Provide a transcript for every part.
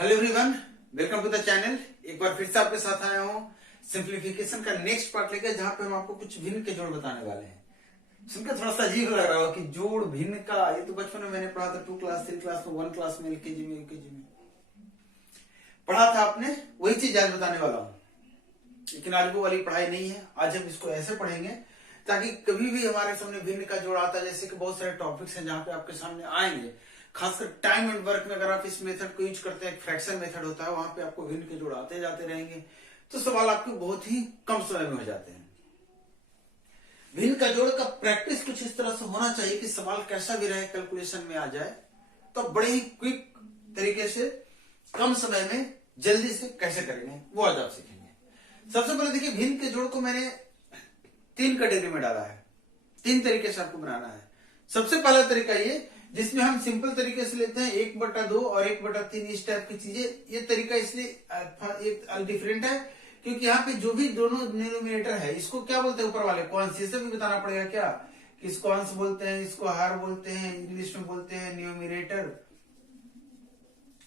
Hello everyone, welcome to the channel. एक बार फिर से आपके साथ आया हूँ सिंप्लीफिकेशन का नेक्स्ट पार्ट लेकर, जहां पे हम आपको कुछ भिन्न के जोड़ बताने वाले हैं। सुनकर थोड़ा सा अजीब लग रहा हो कि जोड़ भिन्न का, ये तो बचपन में मैंने पढ़ा था 2 क्लास 3 क्लास में 1 क्लास में एलकेजी में यूकेजी में पढ़ा था आपने, वही चीज आज बताने वाला हूँ। लेकिन आज वो वाली पढ़ाई नहीं है। आज हम इसको ऐसे पढ़ेंगे ताकि कभी भी हमारे सामने भिन्न का जोड़ आता है, जैसे कि बहुत सारे टॉपिक्स हैं जहां पे आपके सामने आएंगे, खासकर टाइम एंड वर्क में अगर आप इस मेथड को यूज करते हैं, एक फ्रैक्शन मेथड होता है, वहां पे आपको भिन्न के जोड़ आते जाते रहेंगे, तो सवाल आपके बहुत ही कम समय में हो जाते हैं। भिन्न का जोड़ का प्रैक्टिस कुछ इस तरह से होना चाहिए कि सवाल कैसा भी रहे कैलकुलेशन में आ जाए तो बड़े ही क्विक तरीके से कम समय में जल्दी से कैसे करेंगे वो आज आप सीखेंगे। सबसे पहले देखिए, भिन्न के जोड़ को मैंने 3 कैटेगरी में डाला है। 3 तरीके से आपको बनाना है। सबसे पहला तरीका ये, जिसमें हम सिंपल तरीके से लेते हैं 1/2 और 1/3 इस टाइप की चीजें। ये तरीका इसलिए एक डिफरेंट है क्योंकि यहाँ पे जो भी दोनों डिनोमिनेटर है, इसको क्या बोलते हैं ऊपर वाले को? अंश। इसे भी बताना पड़ेगा क्या कि इसको अंश बोलते हैं, इसको हार बोलते हैं, इंग्लिश में बोलते हैं न्यूमिनेटर,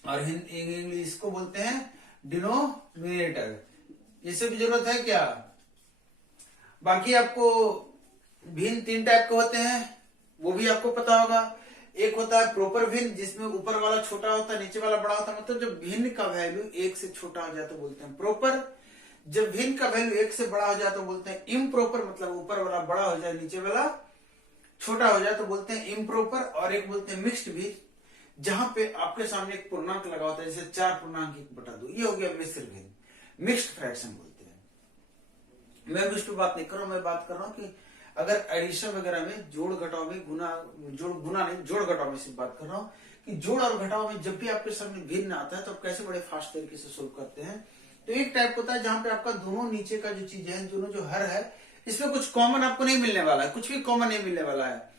और इंग्लिश इसको बोलते हैं डिनोमिनेटर। इसे भी जरूरत है क्या? बाकी आपको भिन्न 3 टाइप के होते हैं, वो भी आपको पता होगा। एक होता है प्रॉपर भिन्न, जिसमें ऊपर वाला छोटा होता है, नीचे वाला बड़ा होता है। मतलब जब भिन्न का वैल्यू 1 से छोटा हो जाए तो बोलते हैं प्रॉपर। जब भिन्न का वैल्यू 1 से बड़ा हो जाए तो बोलते हैं इम्प्रॉपर। मतलब ऊपर वाला बड़ा हो जाए, नीचे वाला छोटा हो जाए तो बोलते हैं इम्प्रॉपर। और एक बोलते हैं मिक्स्ड भिन्न, जहां पे आपके सामने एक पूर्णांक लगा होता है, जैसे 4 पूर्णांक 1/2। ये हो गया मिश्र भिन्न, मिक्स्ड फ्रैक्शन बोलते हैं। मैं मिक्स्ड बात नहीं कर रहा हूं, मैं बात कर रहा हूं कि अगर एडिशन वगैरह में जोड़ घटाव में जोड़ घटाव में सिर्फ बात कर रहा हूं कि जोड़ और घटाव में जब भी आपके सामने भिन्न आता है तो आप कैसे बड़े फास्ट तरीके से सोल्व करते हैं। तो एक टाइप होता है जहां पे आपका दोनों नीचे का जो चीज है, दोनों जो हर है, इसमें कुछ कॉमन आपको नहीं मिलने वाला है, कुछ भी कॉमन नहीं मिलने वाला है।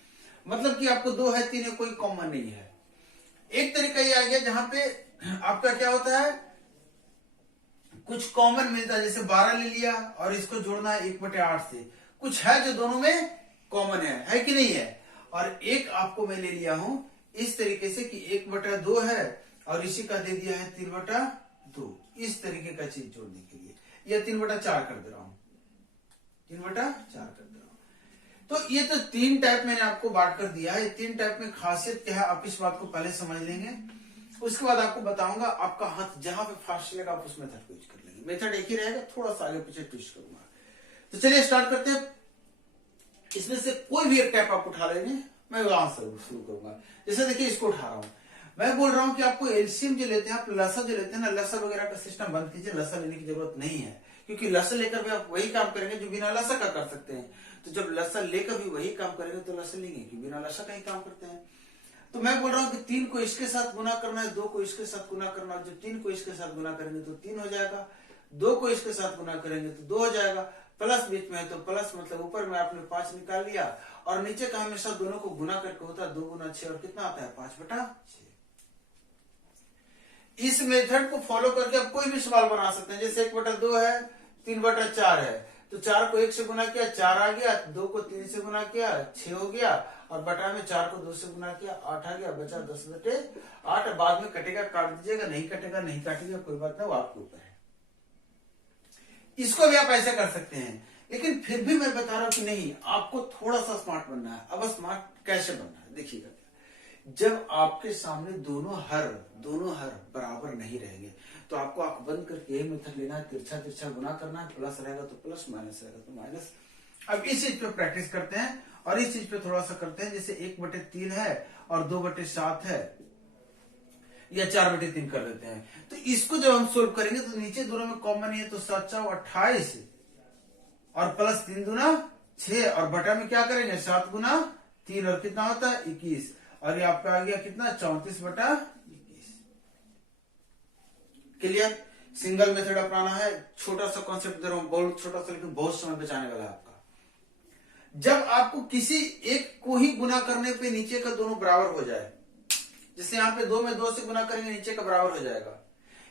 मतलब कि आपको 2 है 3 है, कोई कॉमन नहीं है। एक तरीका ये आ गया जहां पे आपका क्या होता है, कुछ कॉमन मिलता है, जैसे 12 ले लिया और इसको जोड़ना है 1/8 से, कुछ है जो दोनों में कॉमन है कि नहीं है। और एक आपको मैं ले लिया हूं इस तरीके से कि 1/2 है और इसी का दे दिया है 3/2, इस तरीके का चीज जोड़ने के लिए, या 3/4 कर दे रहा हूं, 3/4 कर दे रहा हूं। तो ये तो 3 टाइप मैंने आपको बांट कर दिया है। 3 टाइप में खासियत क्या है, आप इस बात को पहले समझ लेंगे, उसके बाद आपको बताऊंगा। आपका हाथ जहां पे फास्ट चलेगा आप उस मेथड को यूज कर लेंगे। मेथड एक ही रहेगा, थोड़ा सा आगे पीछे ट्विस्ट करूंगा। तो चलिए स्टार्ट करते हैं। इसमें से कोई भी एक टाइप आप उठा लेंगे, मैं वहां से शुरू करूंगा। जैसे देखिए, इसको उठा रहा हूं, मैं बोल रहा हूं कि आपको एलसीएम जो लेते हैं, आप लसा जो लेते हैं ना, लसा वगैरह का सिस्टम बंद कीजिए। लसा लेने की जरूरत नहीं है, क्योंकि लसा लेकर भी आप वही काम करेंगे जो बिना लसा का कर सकते हैं। तो जब लसा लेकर भी वही काम करेंगे तो लसा लेंगे कि बिना लसा का ही काम करते हैं। तो मैं बोल रहा हूं कि 3 को इसके साथ गुना करना है, 2 को इसके साथ गुना करना है। जब 3 को इसके साथ गुना करेंगे तो 3 हो जाएगा, 2 को इसके साथ गुना करेंगे तो 2 हो जाएगा, प्लस बीच में है तो प्लस, मतलब ऊपर में आपने 5 निकाल लिया और नीचे का हमेशा दोनों को गुना करके होता है 2 गुना 6, और कितना आता है 5/6। इस मेथड को फॉलो करके आप कोई भी सवाल बना सकते हैं। जैसे 1/2 है, 3/4 है, तो 4 को 1 से गुना किया 4 आ गया, 2 को 3 से गुना किया 6 हो गया, और बटा में 4 को 2 से गुना किया 8 आ गया, बचा 10/8। बाद में कटेगा काट दीजिएगा, नहीं कटेगा नहीं काटिएगा, कोई बात नहीं, वो आपके ऊपर है। इसको भी आप ऐसा कर सकते हैं, लेकिन फिर भी मैं बता रहा हूं कि नहीं, आपको थोड़ा सा स्मार्ट बनना है। अब स्मार्ट कैसे बनना है देखिएगा। जब आपके सामने दोनों हर बराबर नहीं रहेंगे तो आपको आंख बंद करके यही मेथड लेना है, तिरछा तिरछा गुना करना है, प्लस रहेगा तो प्लस, माइनस रहेगा तो माइनस। अब इस चीज पे प्रैक्टिस करते हैं और इस चीज पे थोड़ा सा करते हैं। जैसे 1/3 है और 2/7 है, या 4/3 कर लेते हैं। तो इसको जब हम सोल्व करेंगे तो नीचे दोनों में कॉमन है, तो 7×4 = 28 और प्लस 3 दूना 6, और बटा में क्या करेंगे 7 गुना 3, और कितना होता है 21, और ये आपका आ गया कितना 34/21। क्लियर? सिंगल मेथड अपनाना है। छोटा सा कॉन्सेप्ट दे रहा हूं, बहुत छोटा सा, लेकिन बहुत समय बचाने वाला है आपका। जब आपको किसी एक को ही गुना करने पे नीचे का दोनों बराबर हो जाए, जैसे यहाँ पे 2 में 2 से गुना करेंगे नीचे का बराबर हो जाएगा,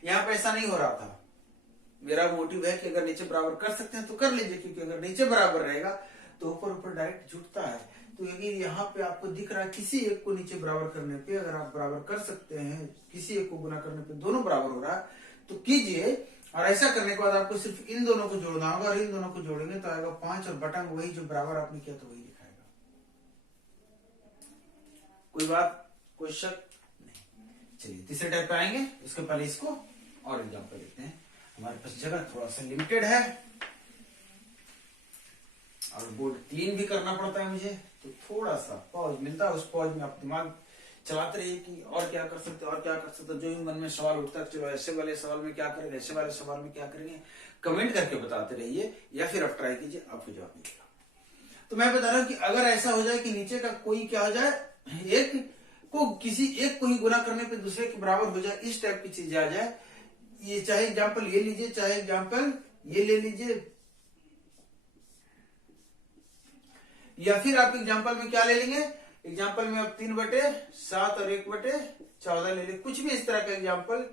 यहाँ पे ऐसा नहीं हो रहा था। मेरा मोटिव है कि अगर नीचे बराबर कर सकते हैं तो कर लीजिए, क्योंकि अगर नीचे बराबर रहेगा तो ऊपर ऊपर डायरेक्ट जुटता है। तो यदि यहाँ पे आपको दिख रहा है किसी एक को नीचे बराबर करने पे, अगर आप बराबर कर सकते हैं, किसी एक को गुना करने पे दोनों बराबर हो रहा है तो कीजिए। और ऐसा करने के बाद आपको सिर्फ इन दोनों को जोड़ना होगा, और इन दोनों को जोड़ेंगे तो आएगा 5, और बटा में वही जो बराबर आपने किया तो वही दिखाएगा। कोई बात, कोई शक नहीं। चलिए तीसरे टाइप पे आएंगे, उसके पहले इसको और एग्जाम्पल देखते हैं। हमारे पास जगह थोड़ा सा लिमिटेड है और बोर्ड 3 भी करना पड़ता है मुझे, तो थोड़ा सा पॉज मिलता है। उस पॉज में आप दिमाग चलाते रहिए कि और क्या कर सकते, और क्या कर सकते। जो भी मन में सवाल उठता है, चलो ऐसे वाले सवाल में क्या करेंगे, ऐसे वाले सवाल में क्या करेंगे, कमेंट करके बताते रहिए, या फिर आप ट्राई कीजिए, आपको जवाब मिलेगा। तो मैं बता रहा हूं कि अगर ऐसा हो जाए कि नीचे का कोई क्या हो जाए, एक को किसी एक को ही गुना करने पे दूसरे के बराबर हो जाए, इस टाइप की चीज आ जाए। ये चाहे एग्जाम्पल ये लीजिए, चाहे एग्जाम्पल ये ले लीजिए, या फिर आप एग्जाम्पल में क्या ले लेंगे, एग्जाम्पल में आप 3/7 और 1/14 ले लें। कुछ भी इस तरह का एग्जाम्पल,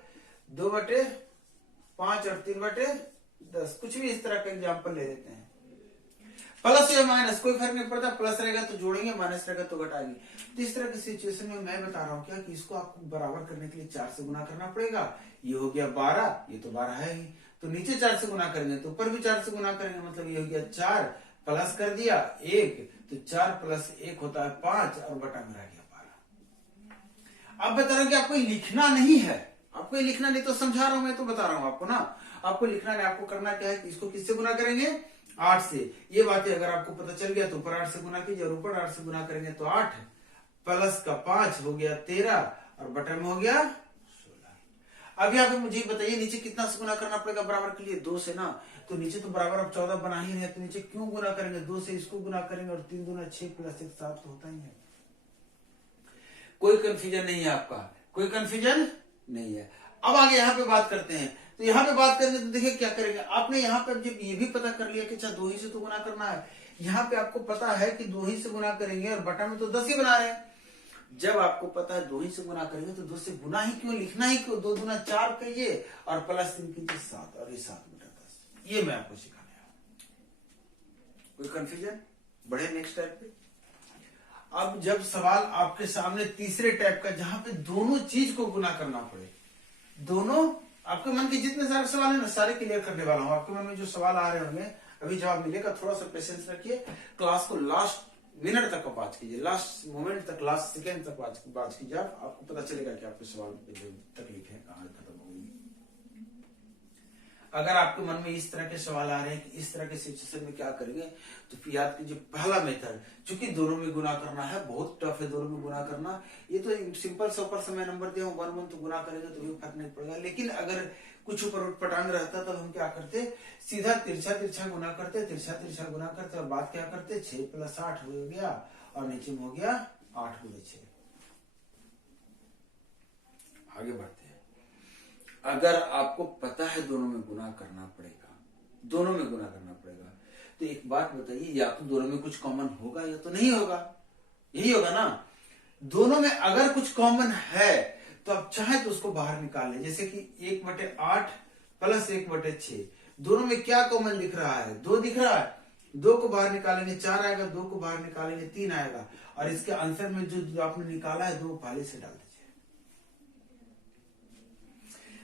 2/5 और 3/10, कुछ भी इस तरह का एग्जाम्पल ले लेते हैं। प्लस या माइनस कोई फर्क नहीं पड़ता, प्लस रहेगा तो जोड़ेंगे, माइनस रहेगा तो घटाएंगे। तो इस तरह की सिचुएशन में मैं बता रहा हूं क्या कि इसको आपको बराबर करने के लिए 4 से गुना करना पड़ेगा। ये हो गया 12, ये तो 12 है ही, तो नीचे 4 से गुना करेंगे तो ऊपर भी 4 से गुना करेंगे, मतलब ये हो गया 4, प्लस कर दिया 1, तो 4 + 1 होता है 5, और बटा में रह गया 12। अब बता रहा हूं कि आपको लिखना नहीं है, आपको लिखना नहीं, तो समझा रहा हूं, मैं तो बता रहा हूं आपको ना, आपको लिखना नहीं। आपको करना क्या है कि इसको किससे गुना करेंगे, 8 से। ये बातें अगर आपको पता चल गया तो ऊपर 8 से गुना कीजिए, और ऊपर 8 से गुना करेंगे तो 8 प्लस का 5 हो गया 13, और बटा में हो गया 16। अब यहाँ पे मुझे बताइए नीचे कितना से गुना करना पड़ेगा बराबर के लिए, 2 से ना। तो नीचे तो बराबर अब 14 बना ही रहे, तो नीचे क्यों गुना करेंगे, 2 से इसको गुना करेंगे, और 3 दूना 6 + 1 7 तो होता ही है। कोई कंफ्यूजन नहीं है आपका, कोई कंफ्यूजन नहीं है। अब आगे यहाँ पे बात करते हैं, तो यहाँ पे बात करेंगे तो देखिए क्या करेंगे। आपने यहाँ पे जब ये भी पता कर लिया कि अच्छा 2 ही से तो गुना करना है, यहाँ पे आपको पता है कि 2 ही से गुना करेंगे, और बटा में तो 10 ही बना रहे हैं। जब आपको पता है 2 ही से गुना करेंगे तो 2 से गुना ही क्यों, लिखना ही क्यों, 2 दूना 4 कहिए, और प्लस 3 कीजिए 7, और ये 7/10। ये मैं आपको सिखाने आया हूं। कोई कंफ्यूजन, बढ़े नेक्स्ट टाइप पे। अब जब सवाल आपके सामने तीसरे टाइप का, जहां पे दोनों चीज को गुना करना पड़े, दोनों आपके मन के जितने सारे सवाल है ना, सारे क्लियर करने वाला हूं। आपके मन में जो सवाल आ रहे होंगे अभी जवाब मिलेगा, थोड़ा सा पेशेंस रखिए। क्लास को लास्ट मिनट तक वॉच कीजिए, लास्ट मोमेंट तक, लास्ट सेकेंड तक वॉच कीजिए, आपको पता चलेगा कि आपके सवाल पे जो तकलीफ है कहां खत्म होगी। अगर आपके मन में इस तरह के सवाल आ रहे हैं कि इस तरह के सिचुएशन में क्या करेंगे, तो फिर याद कीजिए पहला मेथड, चूंकि दोनों में गुना करना है, बहुत टफ है दोनों में गुना करना। ये तो सिंपल सा ऊपर से मैं नंबर दिया हूं 1 1, तो गुना करेंगे तो भी फर्क नहीं पड़ेगा। लेकिन अगर कुछ ऊपर उठपटांग रहता तब हम क्या करते, सीधा तिरछा तिरछा गुना करते, तिरछा तिरछा गुना करते, और बात क्या करते, 6 + 8 हो गया, और नीचे में हो गया 8 × 6। आगे बढ़ते हैं। अगर आपको पता है दोनों में गुना करना पड़ेगा, दोनों में गुना करना पड़ेगा, तो एक बात बताइए, या तो दोनों में कुछ कॉमन होगा या तो नहीं होगा, यही होगा ना। दोनों में अगर कुछ कॉमन है तो आप चाहे तो उसको बाहर निकाल लें, जैसे कि 1/8 + 1/6, दोनों में क्या कॉमन दिख रहा है, 2 दिख रहा है, 2 को बाहर निकालेंगे 4 आएगा, 2 को बाहर निकालेंगे 3 आएगा, और इसके आंसर में जो आपने निकाला है 2 पहले से डाल दीजिए।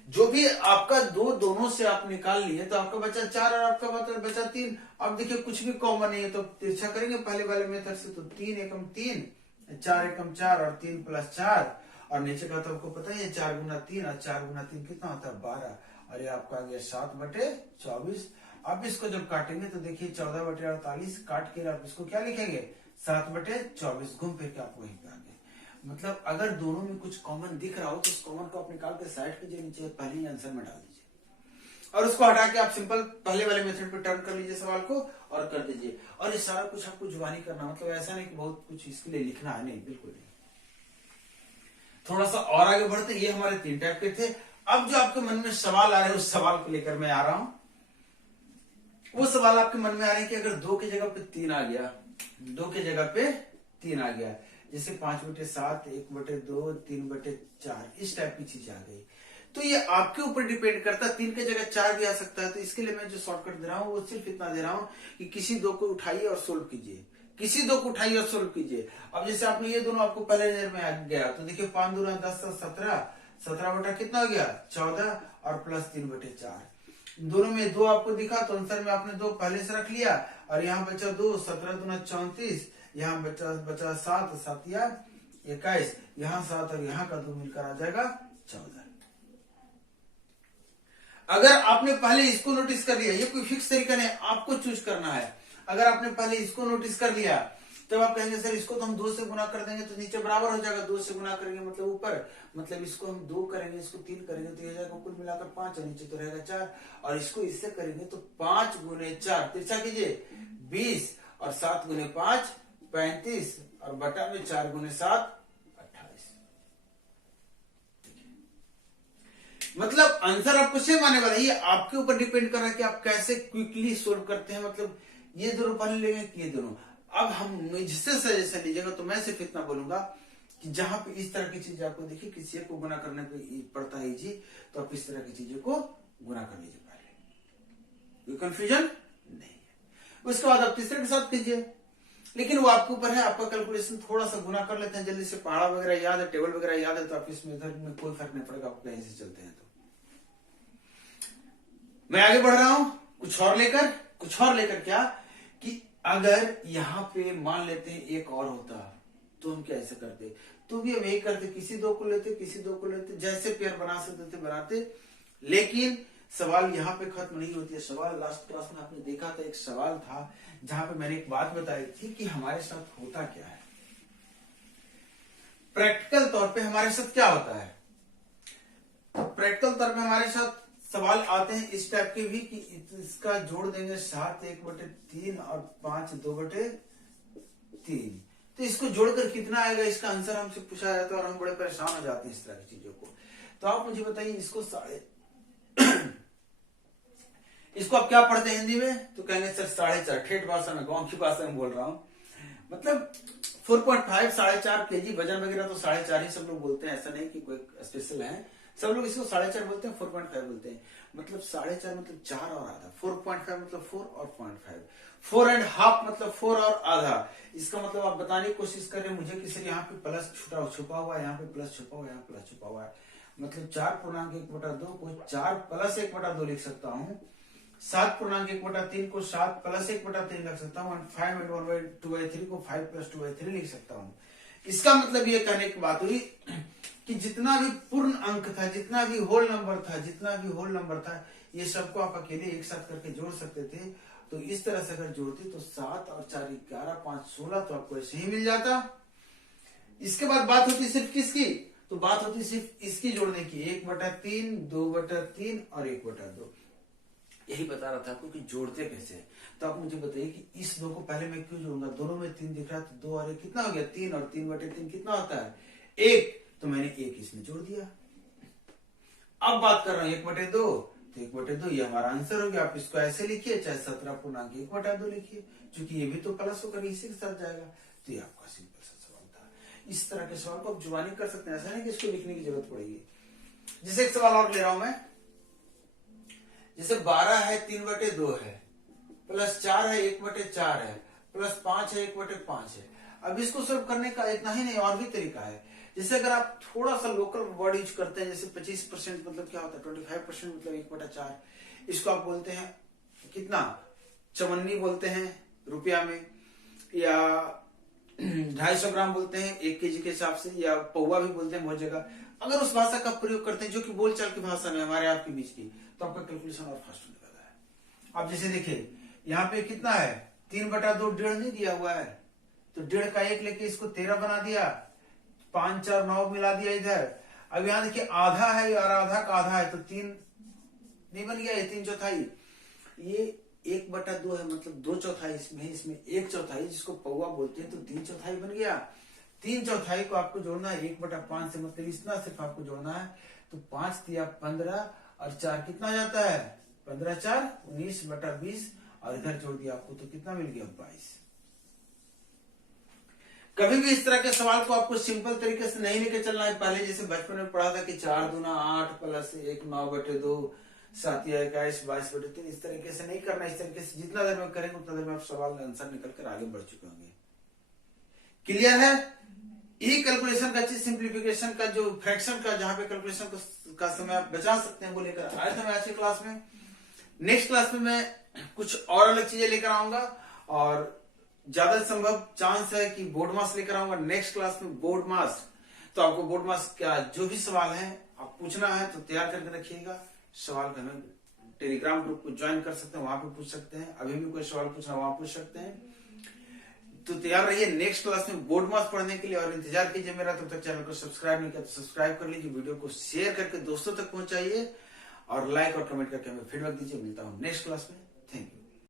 जो भी आपका 2 दोनों से आप निकाल लिए तो आपका बचा 4, और आपका बचा 3। अब देखिए कुछ भी कॉमन नहीं है तो तिरछा करेंगे पहले वाले मेथड से, तो 3 एकम 3, 4 एकम 4, और 3 + 4, और नीचे का तो आपको पता ही है 4 × 3, और 4 × 3 कितना होता है 12, और ये आपका आ गया 7/24। अब इसको जब काटेंगे तो देखिए 14/48 काट के आप इसको क्या लिखेंगे, 7/24, घूम फिर के आप वहीं पे आ गए। मतलब अगर दोनों में कुछ कॉमन दिख रहा हो तो उस कॉमन को आप निकाल के साइड कीजिए, नीचे पहले ही आंसर में डाल दीजिए, और उसको हटा के आप सिंपल पहले वाले मेथड पे टर्न कर लीजिए सवाल को, और कर दीजिए। और ये सारा कुछ आपको जुबानी करना, मतलब ऐसा नहीं कि बहुत कुछ इसके लिए लिखना है, नहीं, बिल्कुल नहीं। थोड़ा सा और आगे बढ़ते, ये हमारे 3 टाइप के थे। अब जो आपके मन में सवाल आ रहे हैं उस सवाल को लेकर मैं आ रहा हूं। वो सवाल आपके मन में आ रहे हैं कि अगर 2 की जगह पे 3 आ गया, 2 की जगह पे 3 आ गया, जैसे 5/7, 1/2, 3/4, इस टाइप की चीज आ गई, तो ये आपके ऊपर डिपेंड करता है। 3 की जगह 4 भी आ सकता है, तो इसके लिए मैं जो शॉर्टकट दे रहा हूं वो सिर्फ इतना दे रहा हूं कि किसी 2 को उठाइए और सोल्व कीजिए। किसी दो को उठाइए और सोल्व कीजिए। अब जैसे आपने ये दोनों आपको पहले नजर में आ गया, तो देखिए 5 दूना 10 17, 17 बटा कितना हो गया 14 और प्लस 3 बटे 4। दोनों में 2 आपको दिखा तो आंसर में आपने 2 पहले से रख लिया, और यहाँ बचा 2, 17 दूना 34, यहाँ बचा 7, 7 या 21, यहाँ 7 और यहाँ का 2 मिलकर आ जाएगा 14। अगर आपने पहले इसको नोटिस कर लिया, ये कोई फिक्स तरीका नहीं, आपको चूज करना है। अगर आपने पहले इसको नोटिस कर लिया तब आप कहेंगे सर इसको तो हम 2 से गुना कर देंगे तो नीचे बराबर हो जाएगा, 2 से गुना करेंगे मतलब ऊपर, मतलब इसको हम 2 करेंगे, इसको 3 करेंगे तो ये जाएगा कुल मिलाकर 5 और नीचे तो रहेगा 4, और इसको इससे करेंगे तो 5 गुने 4 तिरछा कीजिए 20, और 7 गुने 5 35, और बटा में 4 गुने 7 28। मतलब आंसर आपको सेम आने वाला है, ये आपके ऊपर डिपेंड कर रहा है कि आप कैसे क्विकली सोल्व करते हैं। मतलब ये दोनों पहले लेंगे कि ये दोनों। अब हम जिससे सजेशन लीजिएगा तो मैं सिर्फ इतना बोलूंगा कि जहां पे इस तरह की चीज आपको देखिए किसी को गुना करने पे पड़ता है जी, तो आप इस तरह की चीजों को गुना कर लीजिए पहले, कोई कंफ्यूजन नहीं है। उसके बाद आप तीसरे के साथ कीजिए, लेकिन वो आपके ऊपर है, आपका कैलकुलेशन थोड़ा सा गुना कर लेते हैं जल्दी से, पहाड़ा वगैरह याद है, टेबल वगैरह याद है, तो आप इसमें इधर में कोई फर्क नहीं पड़ेगा, आप कहीं से चलते हैं। तो मैं आगे बढ़ रहा हूं कुछ और लेकर क्या कि अगर यहाँ पे मान लेते हैं एक और होता तो हम क्या ऐसे करते, तो भी हम यही करते, किसी दो को लेते, जैसे पेयर बना सकते थे बनाते। लेकिन सवाल यहाँ पे खत्म नहीं होती है। सवाल लास्ट क्लास में आपने देखा था, एक सवाल था जहां पे मैंने एक बात बताई थी कि हमारे साथ होता क्या है, प्रैक्टिकल तौर पे हमारे साथ क्या होता है। प्रैक्टिकल तौर पे हमारे साथ सवाल आते हैं इस टाइप के भी कि इसका जोड़ देंगे 7 1/3 और 5 2/3, तो इसको जोड़कर कितना आएगा, इसका आंसर हमसे पूछा जाता है और हम बड़े परेशान हो जाते हैं इस तरह की चीजों को। तो आप मुझे बताइए इसको इसको आप क्या पढ़ते हैं हिंदी में, तो कहेंगे सर 4.5, ठेठ भाषा में, गांव की भाषा में बोल रहा हूं, मतलब 4.5 4.5 kg वजन वगैरह तो 4.5 ही सब लोग बोलते हैं, ऐसा नहीं कि कोई स्पेशल है, सब लोग इसको 4.5 बोलते हैं, 4.5 बोलते हैं। मतलब 4.5 मतलब 4 और आधा, 4.5 मतलब 4 और 0.5, 4.5 मतलब 4 और आधा। इसका मतलब आप बताने की कोशिश कर रहे हैं मुझे कि सर यहाँ पे प्लस छुपा हुआ है, यहाँ पे प्लस छुपा हुआ है, यहाँ प्लस छुपा हुआ है, मतलब 4.1/2 को 4 + 1/2 लिख सकता हूँ, 7.1/3 को 7 + 1/3 लिख सकता हूँ, 5 × 1/2/3 को 5 + 2/3 लिख सकता हूँ। इसका मतलब ये कहने की बात हुई कि जितना भी पूर्ण अंक था, जितना भी होल नंबर था, ये सबको आप अकेले एक साथ करके जोड़ सकते थे। तो इस तरह से अगर जोड़ते तो 7 और 4 11 5 16 तो आपको ऐसे ही मिल जाता। इसके बाद बात होती सिर्फ किसकी, तो बात होती सिर्फ इसकी जोड़ने की, 1/3 2/3 और 1/2। यही बता रहा था आपको कि जोड़ते कैसे। तो आप मुझे बताइए कि इस 2 को पहले मैं क्यों जोड़ूंगा, दोनों में 3 दिख रहा है, तो 2 और 1 कितना हो गया 3, और 3/3 कितना होता है 1, तो मैंने 1 इसमें जोड़ दिया। अब बात कर रहा हूं 1/2, तो 1/2 ये हमारा आंसर हो गया। आप इसको ऐसे लिखिए, चाहे 17.1/2 लिखिए, क्योंकि ये भी तो प्लस होकर इसी के साथ जाएगा। तो ये आपका सिंपल सा सवाल था। इस तरह के सवाल को आप जुबानी कर सकते हैं, ऐसा नहीं कि इसको लिखने की जरूरत पड़ेगी। जैसे एक सवाल और ले रहा हूं मैं, जैसे 12 है 3/2 है, +4 है 1/4 है, +5 है 1/5 है। अब इसको सॉल्व करने का इतना ही नहीं, और भी तरीका है। जैसे अगर आप थोड़ा सा लोकल वर्ड यूज करते हैं, जैसे 25% मतलब क्या होता है 25% मतलब 1/4, इसको आप बोलते हैं कितना, चवन्नी बोलते हैं रुपया में, या 250 ग्राम बोलते हैं 1 kg के हिसाब से, या पौवा भी बोलते हैं बहुत जगह। अगर उस भाषा का प्रयोग करते हैं जो कि बोलचाल की भाषा में हमारे आपके बीच की, तो आपका कैलकुलेशन और फास्ट होने वाला है। अब जैसे देखिए यहाँ पे कितना है 3/2, 1.5 नहीं दिया हुआ है, तो 1.5 का 1 लेके इसको 13 बना दिया, 5 4 9 मिला दिया इधर। अब यहाँ देखिए आधा है और आधा का आधा है, तो 3 नहीं बन गया, ये 3/4। ये 1/2 है, मतलब 2/4 इसमें है, इसमें 1/4 जिसको पौवा बोलते हैं, तो 3/4 बन गया। 3/4 को आपको जोड़ना है 1/5 से, मतलब इतना सिर्फ आपको जोड़ना है। तो 5 दिया 15 और 4 कितना जाता है 15 4 19/20, और इधर जोड़ दिया आपको तो कितना मिल गया 22। कभी भी इस तरह के सवाल को आपको सिंपल तरीके से नहीं लेके चलना है। पहले जैसे बचपन में पढ़ा था कि 4 दूना 8 + 1 9/2 7 या 21 22/3, इस तरीके से नहीं करना। इस तरीके से जितना देर में करेंगे उतना देर में आप सवाल आंसर निकल कर आगे बढ़ चुके होंगे। क्लियर है? ई कैलकुलेशन का चीज, सिंप्लीफिकेशन का जो फ्रैक्शन का जहां पे कैलकुलेशन का समय आप बचा सकते हैं वो लेकर आए थे मैं आज की क्लास में। नेक्स्ट क्लास में मैं कुछ और अलग चीजें लेकर आऊंगा और ज्यादा संभव चांस है कि बोर्ड मास लेकर आऊंगा नेक्स्ट क्लास में, बोर्ड मास। तो आपको बोर्ड मास का जो भी सवाल है आप पूछना है तो तैयार करके रखिएगा। सवाल का हमें टेलीग्राम ग्रुप को ज्वाइन कर सकते हैं, वहां पे पूछ सकते हैं। अभी भी कोई सवाल पूछना वहां पूछ सकते हैं। तो तैयार रहिए नेक्स्ट क्लास में बोर्ड मास पढ़ने के लिए और इंतजार कीजिए मेरा। तब तक चैनल को सब्सक्राइब नहीं किया तो सब्सक्राइब कर लीजिए, वीडियो को शेयर करके दोस्तों तक पहुंचाइए और लाइक और कमेंट करके हमें फीडबैक दीजिए। मिलता हूं नेक्स्ट क्लास में। Thank you.